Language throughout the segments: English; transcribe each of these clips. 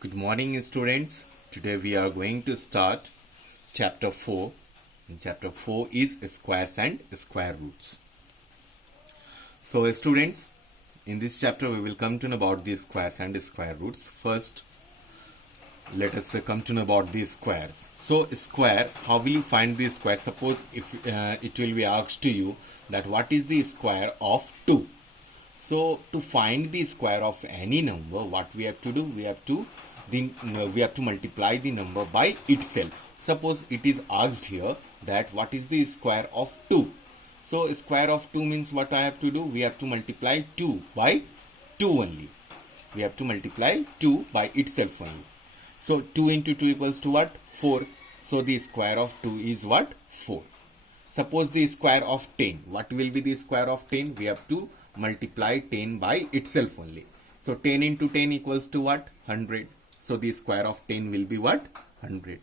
Good morning, students. Today we are going to start chapter 4. And chapter 4 is squares and square roots. So, students, in this chapter we will come to know about the squares and square roots. First, let us come to know about the squares. So, square, how will you find the square? Suppose if it will be asked to you that what is the square of 2? So, to find the square of any number, what we have to do? We have to multiply the number by itself. Suppose it is asked here that what is the square of 2. So square of 2 means what I have to do? We have to multiply 2 by 2 only. We have to multiply 2 by itself only. So 2 into 2 equals to what? 4. So the square of 2 is what? 4. Suppose the square of 10. What will be the square of 10? We have to multiply 10 by itself only. So 10 into 10 equals to what? 100. So the square of 10 will be what? 100.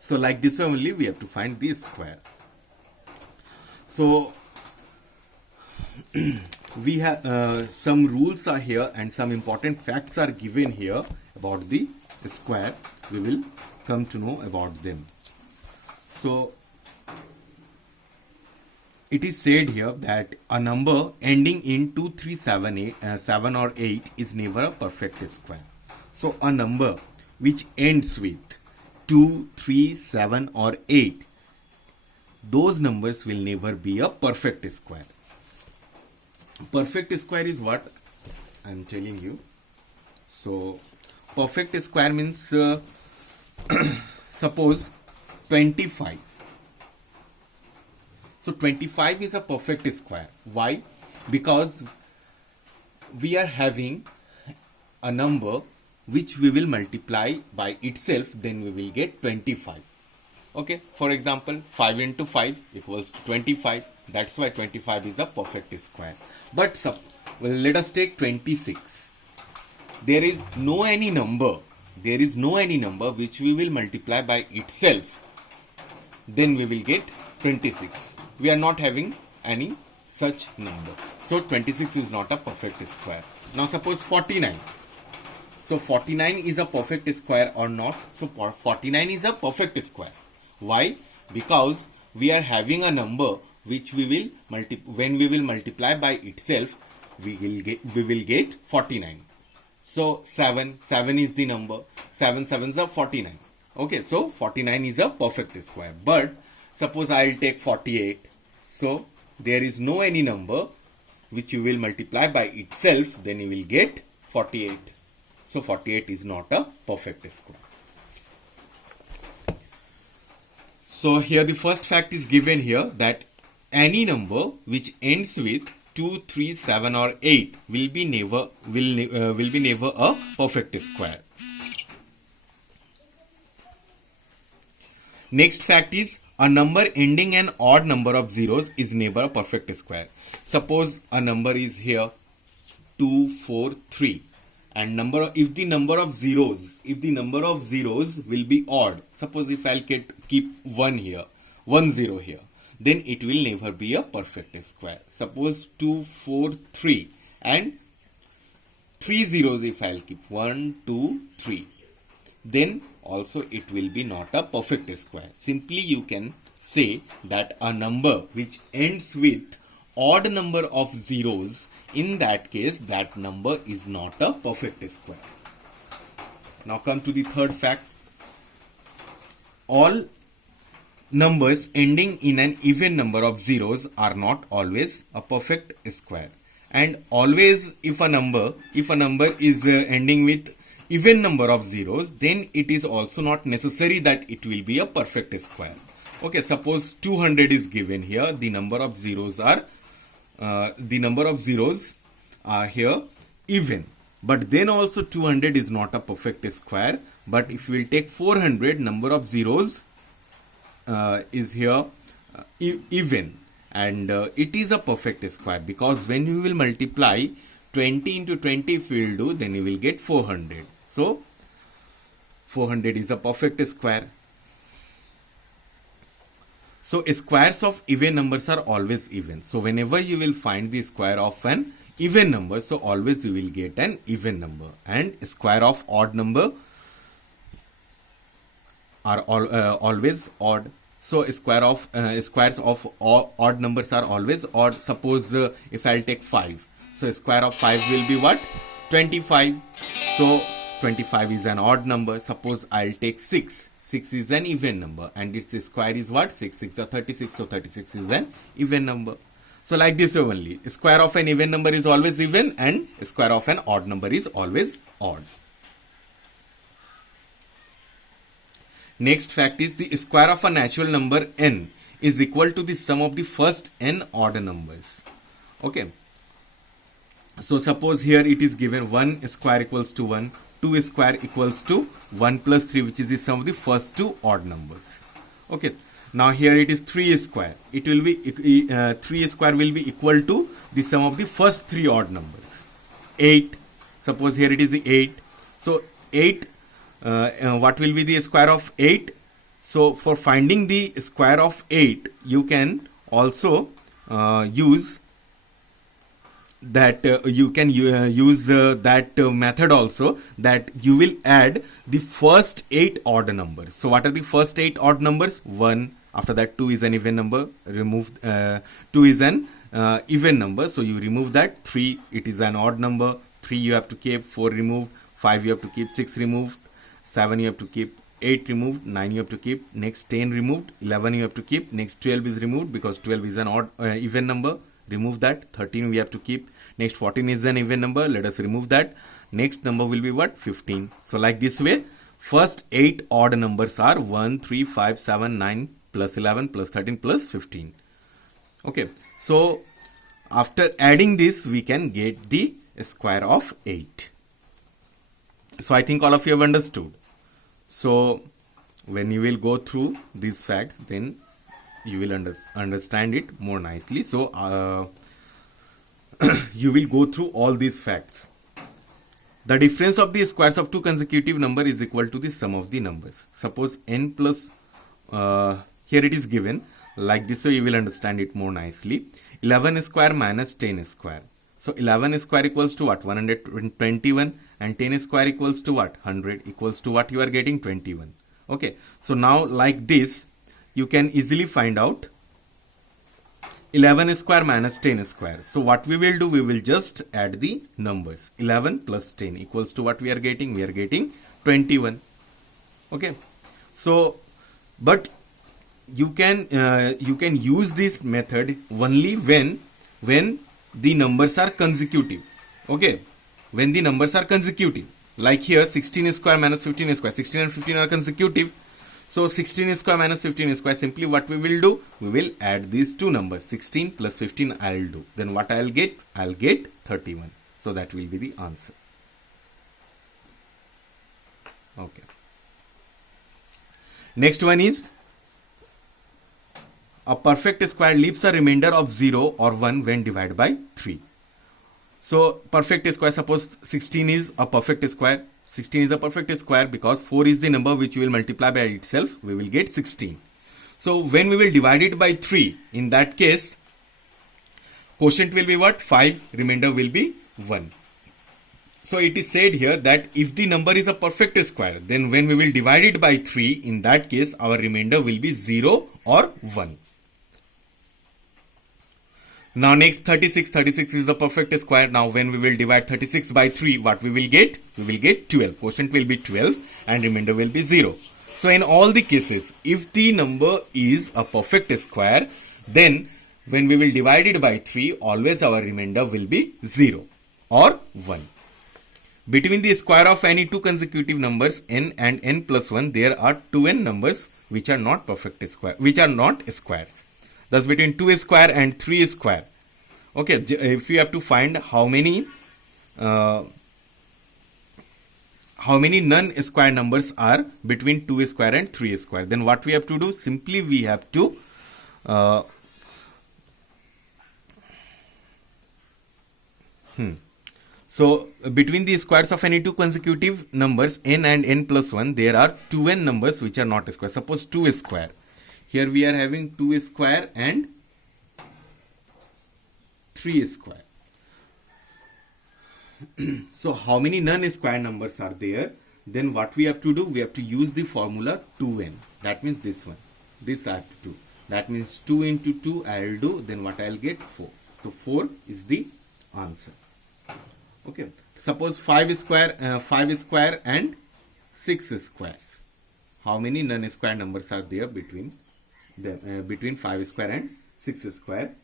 So like this way only we have to find the square. So we have some rules are here and some important facts are given here about the square. We will come to know about them. So it is said here that a number ending in 2, 3, 7 or 8 is never a perfect square. So a number which ends with 2, 3, 7 or 8, those numbers will never be a perfect square. Perfect square is what I am telling you. So perfect square means suppose 25. So 25 is a perfect square. Why? Because we are having a number which we will multiply by itself, then we will get 25. Okay, for example, 5 into 5 equals to 25. That's why 25 is a perfect square. But let us take 26. There is no any number which we will multiply by itself, then we will get 26. We are not having any such number. So 26 is not a perfect square. Now suppose 49. So 49 is a perfect square or not? So 49 is a perfect square. Why? Because we are having a number which we will when we will multiply by itself, we will get 49. So 7 is the number. 7 sevens are 49. Okay, so 49 is a perfect square. But suppose I will take 48. So there is no any number which you will multiply by itself, then you will get 48. So 48 is not a perfect square. So here the first fact is given here that any number which ends with 2, 3, 7 or 8 will be never a perfect square. Next fact is a number ending an odd number of zeros is never a perfect square. Suppose a number is here 2, 4, 3. And if the number of zeros will be odd, suppose if I'll keep 1 here, 1 0 here, then it will never be a perfect square. Suppose 2, 4, 3 and 3 zeros if I'll keep 1, 2, 3, then also it will be not a perfect square. Simply you can say that a number which ends with odd number of zeros, in that case that number is not a perfect square. Now come to the third fact. All numbers ending in an even number of zeros are not always a perfect square. And always if a number is ending with even number of zeros, then it is also not necessary that it will be a perfect square. Okay, suppose 200 is given here. The number of zeros are here even, but then also 200 is not a perfect square. But if we will take 400, number of zeros is here even, and it is a perfect square, because when you will multiply 20 into 20 if you will do, then you will get 400. So 400 is a perfect square. So squares of even numbers are always even. So whenever you will find the square of an even number, so always we will get an even number, and square of odd number are always odd. So squares of odd numbers are always odd. Suppose if I'll take 5, so square of 5 will be what? 25. So 25 is an odd number. Suppose I'll take 6. 6 is an even number, and its square is what? 6. 6 are 36. So 36 is an even number. So like this only. Square of an even number is always even, and square of an odd number is always odd. Next fact is the square of a natural number n is equal to the sum of the first n odd numbers. Okay. So suppose here it is given 1 square equals to 1, 2 square equals to 1 plus 3, which is the sum of the first two odd numbers. Okay. Now here it is 3 square. It will be 3 square will be equal to the sum of the first three odd numbers. 8. Suppose here it is 8. So 8. What will be the square of 8? So for finding the square of 8, you can also use that method also, that you will add the first 8 odd numbers. So what are the first 8 odd numbers? 1. After that 2 is an even number. Remove 2 is an even number. So you remove that. 3, it is an odd number. 3 you have to keep. 4 removed. 5 you have to keep. 6 removed. 7 you have to keep. 8 removed. 9 you have to keep. Next 10 removed. 11 you have to keep. Next 12 is removed because 12 is an odd even number. Remove that. 13 we have to keep. Next 14 is an even number. Let us remove that. Next number will be what? 15. So like this way, first 8 odd numbers are 1, 3, 5, 7, 9 plus 11 plus 13 plus 15. Okay. So after adding this, we can get the square of 8. So I think all of you have understood. So when you will go through these facts, then you will understand it more nicely. So you will go through all these facts. The difference of the squares of two consecutive numbers is equal to the sum of the numbers. Suppose n plus, here it is given, like this way you will understand it more nicely. 11 square minus 10 square. So 11 square equals to what? 121, and 10 square equals to what? 100, equals to what you are getting? 21. Okay. So now like this, you can easily find out 11 square minus 10 square. So what we will do, we will just add the numbers. 11 plus 10 equals to what we are getting? We are getting 21. Okay. So, but you can use this method only when the numbers are consecutive. Okay. When the numbers are consecutive. Like here 16 square minus 15 square. 16 and 15 are consecutive. So 16 square minus 15 square, simply what we will do, we will add these two numbers. 16 plus 15 I will do. Then what I will get? I will get 31. So that will be the answer. Okay. Next one is, a perfect square leaves a remainder of 0 or 1 when divided by 3. So perfect square, suppose 16 is a perfect square. 16 is a perfect square because 4 is the number which we will multiply by itself. We will get 16. So when we will divide it by 3, in that case, quotient will be what? 5, remainder will be 1. So it is said here that if the number is a perfect square, then when we will divide it by 3, in that case, our remainder will be 0 or 1. Now next 36. 36 is a perfect square. Now when we will divide 36 by 3, what we will get? We will get 12. Quotient will be 12 and remainder will be 0. So in all the cases, if the number is a perfect square, then when we will divide it by 3, always our remainder will be 0 or 1. Between the square of any two consecutive numbers n and n plus 1, there are 2n numbers which are not perfect square, which are not squares. Thus between 2 square and 3 square. Okay, if you have to find how many non-square numbers are between 2 square and 3 square, then what we have to do? Simply we have to So between the squares of any two consecutive numbers n and n plus 1, there are 2n numbers which are not square. Suppose 2 square. Here we are having 2 square and 3 square. So how many non-square numbers are there? Then what we have to do? We have to use the formula 2n. That means this one. This I have to do. That means 2 into 2 I will do. Then what I will get? 4. So 4 is the answer. Okay. Suppose 5 square and 6 squares. How many non-square numbers are there between 5 square and 6 square?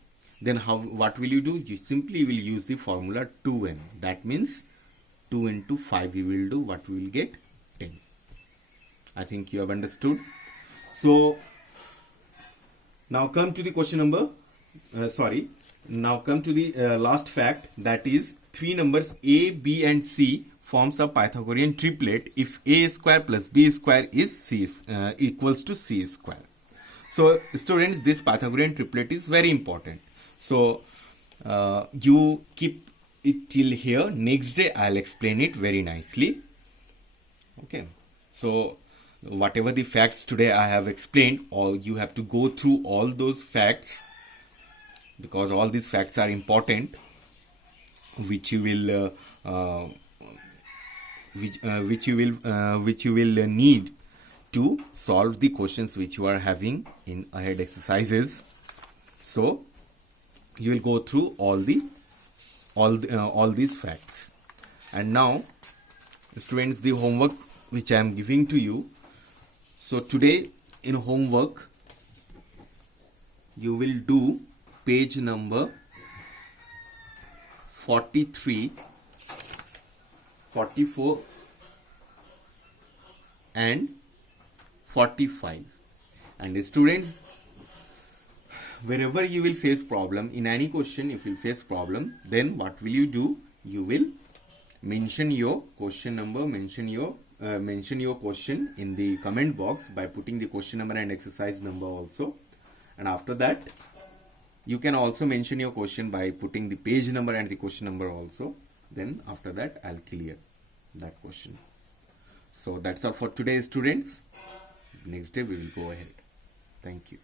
Then what will you do? You simply will use the formula 2n. That means 2 into 5 you will do. What we will get? 10. I think you have understood. So now come to the question number. Now come to the last fact, that is 3 numbers a, b and c forms a Pythagorean triplet if a square plus b square is equals to c square. So students, this Pythagorean triplet is very important. So you keep it till here. Next day I'll explain it very nicely. Okay. So whatever the facts today I have explained, or you have to go through all those facts, because all these facts are important, which you will need to solve the questions which you are having in ahead exercises. So you will go through all these facts. And now students, the homework which I am giving to you. So today in homework you will do page number 43, 44 and 45. And students, wherever you will face problem in any question, if you face problem, then what will you do? You will mention your question number, mention your question in the comment box by putting the question number and exercise number also. And after that, you can also mention your question by putting the page number and the question number also. Then after that, I'll clear that question. So that's all for today, students. Next day we will go ahead. Thank you.